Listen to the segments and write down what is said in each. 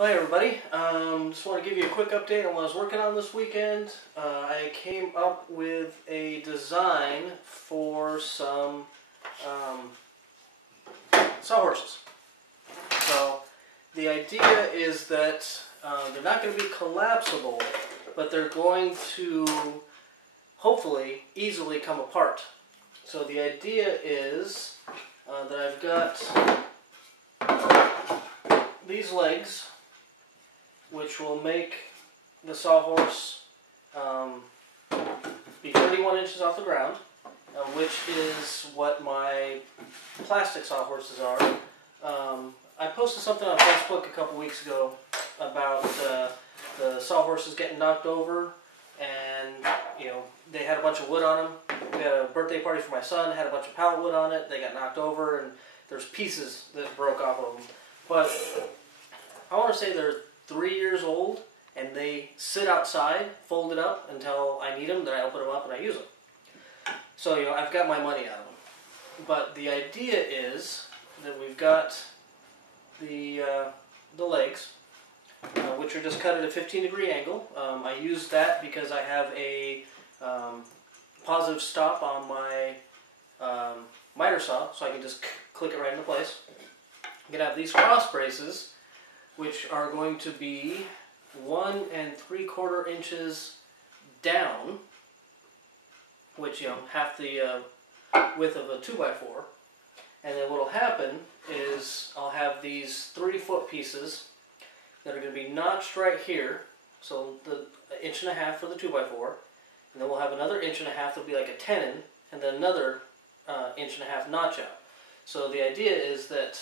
Hi everybody, just want to give you a quick update on what I was working on this weekend. I came up with a design for some sawhorses. So the idea is that they're not going to be collapsible, but they're going to hopefully easily come apart. So the idea is that I've got these legs, which will make the sawhorse be 31 inches off the ground, which is what my plastic sawhorses are. I posted something on Facebook a couple weeks ago about the sawhorses getting knocked over, and they had a bunch of wood on them. We had a birthday party for my son, had a bunch of pallet wood on it. They got knocked over, and there's pieces that broke off of them. But I want to say they're 3 years old, and they sit outside, folded up until I need them. Then I open them up and I use them. So I've got my money out of them. But the idea is that we've got the legs, which are just cut at a 15-degree angle. I use that because I have a positive stop on my miter saw, so I can just click it right into place. I'm gonna have these cross braces, which are going to be 1 3/4 inches down, which half the width of a 2x4. And then what will happen is I'll have these 3-foot pieces that are going to be notched right here, so the 1.5 inches for the 2x4, and then we'll have another 1.5 inches that'll be like a tenon, and then another 1.5 inch notch out. So the idea is that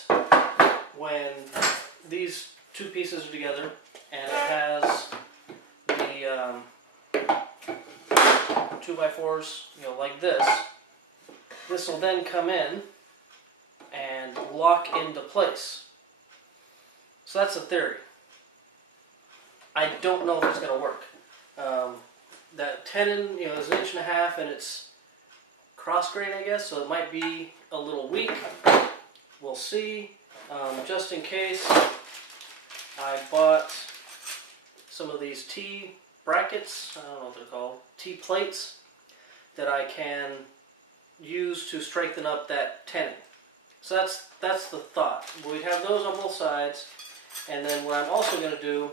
when these two pieces are together, and it has the 2x4s, like this. This will then come in and lock into place. So that's the theory. I don't know if it's going to work. That tenon, is 1.5 inches, and it's cross grain, I guess, so it might be a little weak. We'll see. Just in case, I bought some of these T-brackets, I don't know what they're called, T-plates, that I can use to strengthen up that tenon. So that's the thought. We'd have those on both sides, and then what I'm also going to do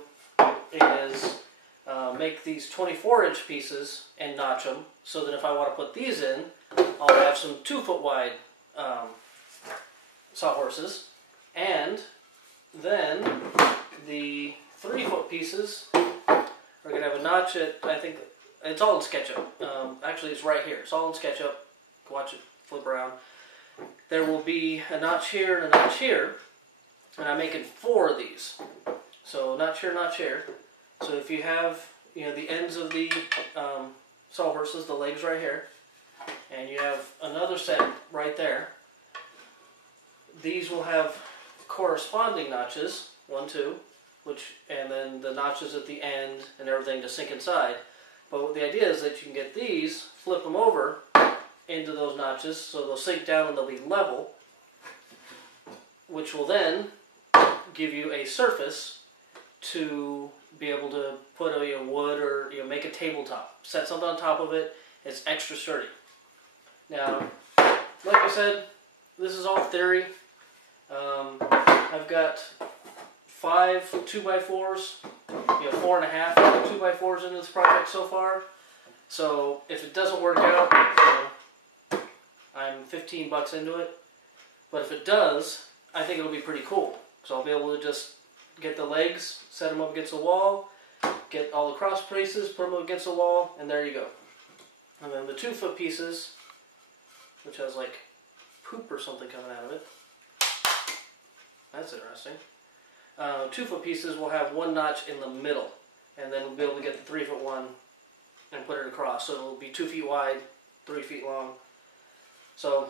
is make these 24-inch pieces and notch them, so that if I want to put these in, I'll have some 2-foot wide sawhorses, and then the 3-foot pieces are going to have a notch at, I think, it's all in SketchUp. Actually, it's right here. It's all in SketchUp. Watch it flip around. There will be a notch here and a notch here, and I'm making 4 of these. So notch here, notch here. So if you have, the ends of the sawhorses, the legs right here, and you have another set right there, these will have corresponding notches, 1, 2, and then the notches at the end and everything to sink inside. But the idea is that you can get these, flip them over into those notches, so they'll sink down and they'll be level, which will then give you a surface to be able to put a wood or make a tabletop. Set something on top of it. It's extra sturdy. Now, like I said, this is all theory. I've got 5 2x4s, 4.5 2x4s into this project so far. So if it doesn't work out, I'm $15 into it. But if it does, I think it'll be pretty cool. So I'll be able to just get the legs, set them up against the wall, get all the cross braces, put them up against the wall, and there you go. And then the 2-foot pieces, which has like poop or something coming out of it. That's interesting. 2-foot pieces will have 1 notch in the middle, and then we'll be able to get the 3-foot one and put it across. So it'll be 2 feet wide, 3 feet long. So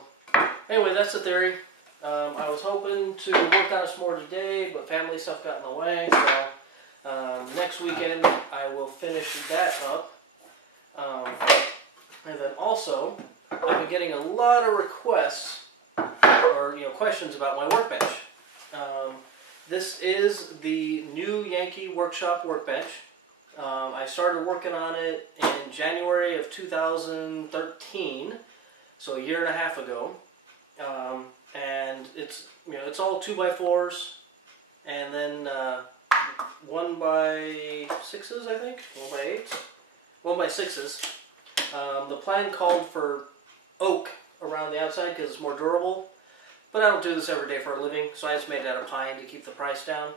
anyway, that's the theory. I was hoping to work on it some more today, but family stuff got in the way. So next weekend I will finish that up. And then also, I've been getting a lot of requests or questions about my workbench. This is the new Yankee Workshop Workbench. I started working on it in January of 2013, so a year and a half ago. And it's all 2x4s, and then 1x6s, I think, 1x8s, 1x6s. The plan called for oak around the outside because it's more durable, but I don't do this every day for a living, so I just made it out of pine to keep the price down.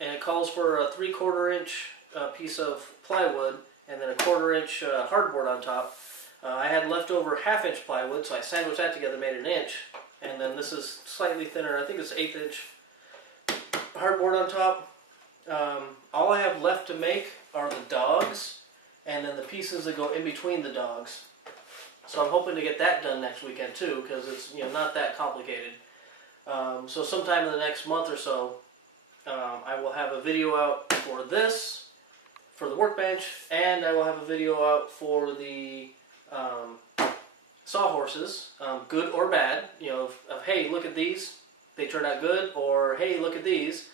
And it calls for a 3/4 inch piece of plywood and then a 1/4 inch hardboard on top. I had leftover 1/2 inch plywood, so I sandwiched that together, made it 1 inch, and then this is slightly thinner. I think it's 1/8 inch hardboard on top. All I have left to make are the dogs, and then the pieces that go in between the dogs. So I'm hoping to get that done next weekend too, because it's not that complicated. So sometime in the next month or so, I will have a video out for this, for the workbench, and I will have a video out for the sawhorses, good or bad. Of hey, look at these, they turned out good, or hey, look at these,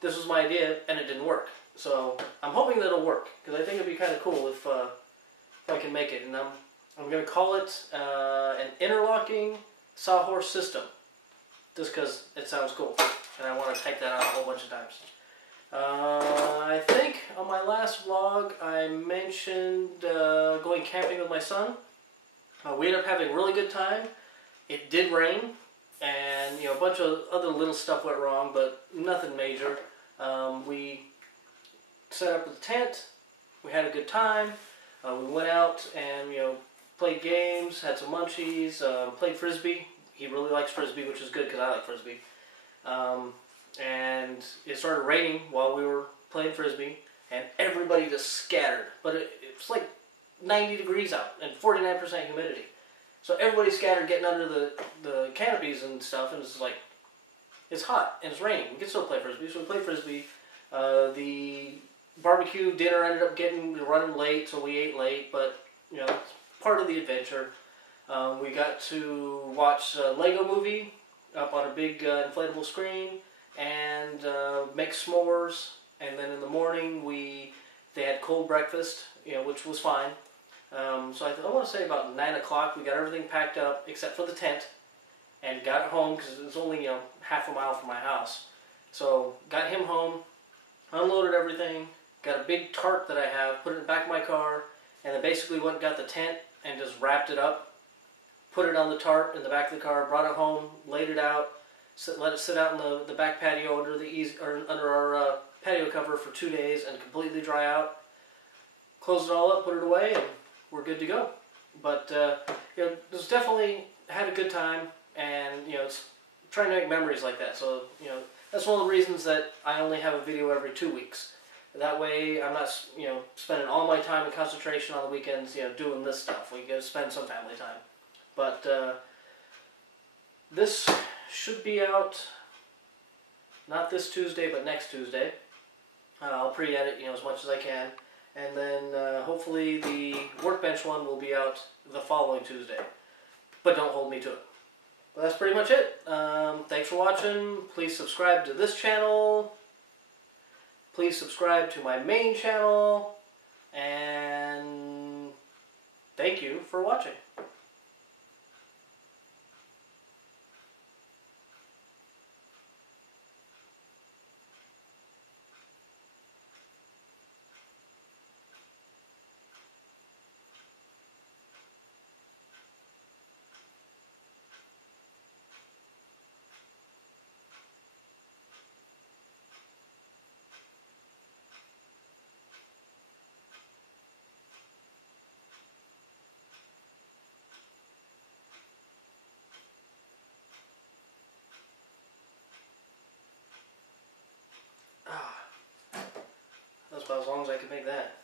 this was my idea and it didn't work. So I'm hoping that it'll work, because I think it'd be kind of cool if I can make it. And I'm going to call it an Interlocking Sawhorse System, just because it sounds cool, and I want to type that out a whole bunch of times. I think on my last vlog I mentioned going camping with my son. We ended up having a really good time. It did rain, and a bunch of other little stuff went wrong, but nothing major. We set up the tent, we had a good time, we went out and played games, had some munchies, played frisbee. He really likes frisbee, which is good because I like frisbee. And it started raining while we were playing frisbee, and everybody just scattered. But it was like 90 degrees out and 49% humidity. So everybody scattered, getting under the canopies and stuff, and it's like, it's hot and it's raining. We can still play frisbee, so we played frisbee. The barbecue dinner ended up running late, so we ate late, but it's part of the adventure. We got to watch a Lego movie up on a big inflatable screen, and make s'mores. And then in the morning they had cold breakfast, which was fine. So I want to say about 9 o'clock we got everything packed up except for the tent, and got it home because it was only 1/2 mile from my house. So got him home, unloaded everything, got a big tarp that I have, put it in the back of my car, and then basically went and got the tent and just wrapped it up, put it on the tarp in the back of the car, brought it home, laid it out, let it sit out in the back patio under our patio cover for 2 days and completely dry out. Closed it all up, put it away, and we're good to go. But just definitely had a good time, and it's trying to make memories like that. So that's one of the reasons that I only have a video every 2 weeks. That way I'm not spending all my time and concentration on the weekends doing this stuff. We go spend some family time. But this should be out not this Tuesday but next Tuesday. I'll pre-edit as much as I can, and then hopefully the workbench one will be out the following Tuesday. But don't hold me to it. But that's pretty much it. Thanks for watching. Please subscribe to this channel. Please subscribe to my main channel. And thank you for watching. That's about as long as I can make that.